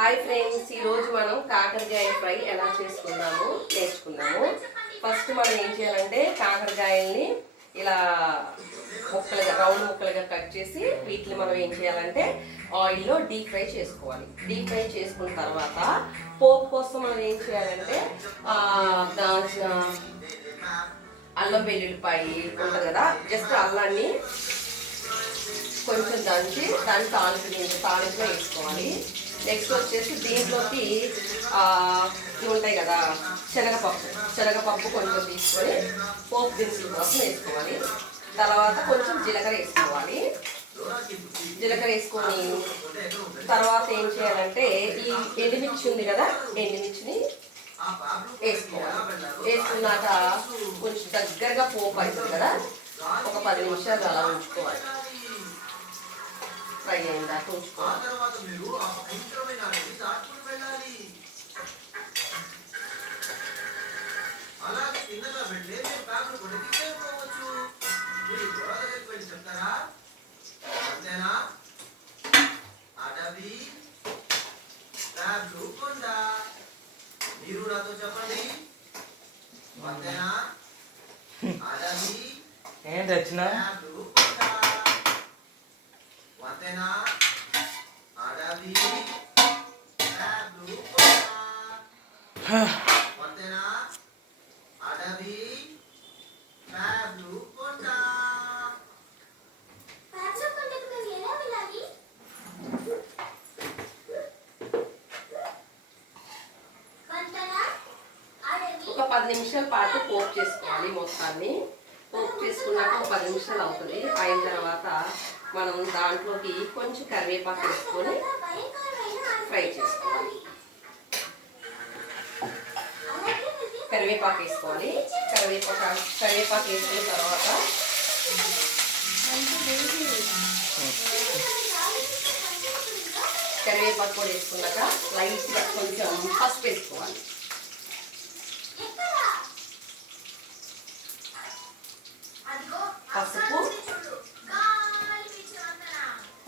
Hi friends, ఈరోజు మనం కాకరకాయ ఫ్రై ఎలా చేసుకుందాము నేర్చుకుందాము. ఫస్ట్ మనం ఏం చేయాలంటే కాకరకాయల్ని ఇలా ముక్కలుగా రౌండ్ ముక్కలుగా కట్ చేసి వీటిని మనం ఏం చేయాలంటే ఆయిల్లో డీప్ ఫ్రై చేసుకోవాలి. డీప్ ఫ్రై చేసుకున్న తర్వాత పోపు కోసం మనం ఏం చేయాలంటే దాల్చిన అల్లం వెల్లుల్లిపాయి ఉంటుంది కదా, జస్ట్ అల్లాన్ని కొంచెం దంచి దాన్ని తాలింపులో వేసుకోవాలి. నెక్స్ట్ వచ్చేసి దీంట్లోకి ఇవి ఉంటాయి కదా, శనగపప్పు కొంచెం తీసుకొని పోపు దినుసుల కోసం వేసుకోవాలి. తర్వాత కొంచెం జీలకర్ర వేసుకోవాలి. జీలకర్ర వేసుకొని తర్వాత ఏం చేయాలంటే ఈ ఎండుమిర్చి ఉంది కదా, ఎండుమిర్చిని వేసుకోవాలి. వేసుకున్నాక కొంచెం దగ్గరగా పోపు అవుతుంది కదా, ఒక 10 నిమిషాలు అలా ఉంచుకోవాలి. ఫ్రై అయిందా ఉంచుకోవాలి. మీరు నాతో చెప్పండి, ఏంటి వచ్చిన ఒక 10 నిమిషాల పాటు పోపు చేసుకోవాలి. మొత్తాన్ని పోపు చేసుకున్నాక ఒక 10 నిమిషాలు అవుతుంది. అయిన తర్వాత మనం దాంట్లోకి కొంచెం కరివేపాకు వేసుకొని ఫ్రై చేసుకోవాలి. కరివేపాకు వేసుకోవాలి. కరివేపాకు వేసుకున్న తర్వాత కరివేపాకు కూడా వేసుకున్నాక లైట్గా కొంచెం పసుపు వేసుకోవాలి. పసుపు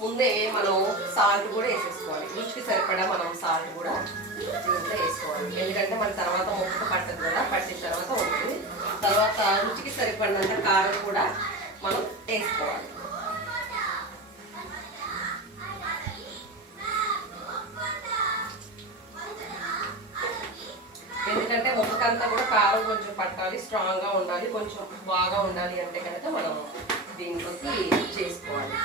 ముందే మనం సాల్ట్ కూడా వేసేసుకోవాలి. రుచికి సరిపడా మనం సాల్ట్ కూడా దీంట్లో వేసుకోవాలి. ఎందుకంటే మన తర్వాత ముక్క పట్టదు కదా, పట్టిన తర్వాత ఉంటుంది. తర్వాత రుచికి సరిపడినంత కారం కూడా మనం వేసుకోవాలి. ఎందుకంటే ముక్కకంతా కూడా కారం కొంచెం పట్టాలి, స్ట్రాంగ్గా ఉండాలి, కొంచెం బాగా ఉండాలి అంటే కనుక మనం దీంట్లోకి చేసుకోవాలి.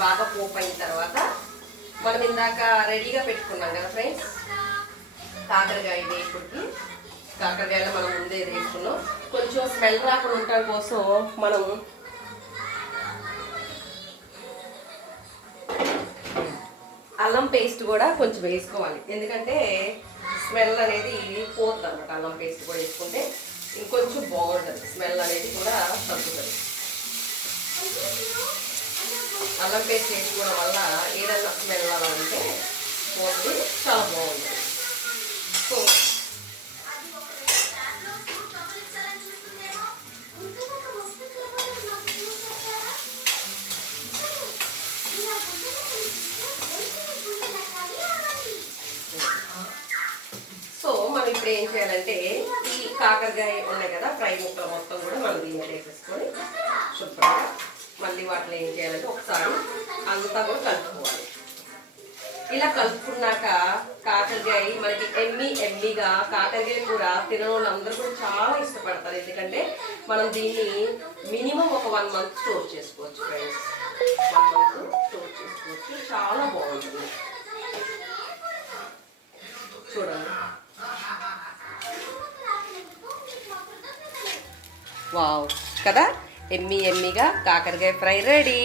బాగా పోపు అయిన తర్వాత మనం ఇందాక రెడీగా పెట్టుకున్నాం కదా ఫ్రెండ్స్, కాకరకాయ వేపుడికి కాకరకాయలో మనం ముందే వేసుకున్నాం. కొంచెం స్మెల్ రాకుండా ఉండటం కోసం మనం అల్లం పేస్ట్ కూడా కొంచెం వేసుకోవాలి. ఎందుకంటే స్మెల్ అనేది పోతుంది అనమాట. అల్లం పేస్ట్ కూడా వేసుకుంటే ఇంకొంచెం బాగుంటుంది, స్మెల్ అనేది కూడా తగ్గుతుంది. అల్లం పేస్ట్ వేసుకోవడం వల్ల ఏదైనా స్మెల్ అలా ఉంటే పోతుంది, చాలా బాగుంటుంది. సో మనం ఇప్పుడు ఏం చేయాలంటే ఈ కాకరకాయ ఉన్నాయి కదా, ఫ్రై ముక్కలు మొత్తం కూడా మనం దీన్ని వేసేసుకొని శుభ్రంగా మళ్ళీ వాటిని ఏం చేయాలంటే ఒకసారి అంతా కూడా కలుపుకోవాలి. ఇలా కలుపుకున్నాక కాకరకాయ మనకి ఎమ్మిగా కాకరకాయ కూర తినని వాళ్ళందరూ కూడా చాలా ఇష్టపడతారు. ఎందుకంటే మనం దీన్ని మినిమం ఒక 1 మంత్ స్టోర్ చేసుకోవచ్చు ఫ్రెండ్స్. 1 మంత్ స్టోర్ చేసుకోవచ్చు, చాలా బాగుంటుంది. చూడండి, వావ్ కదా, ఎమ్మిగా కాకరకాయ ఫ్రై రెడీ.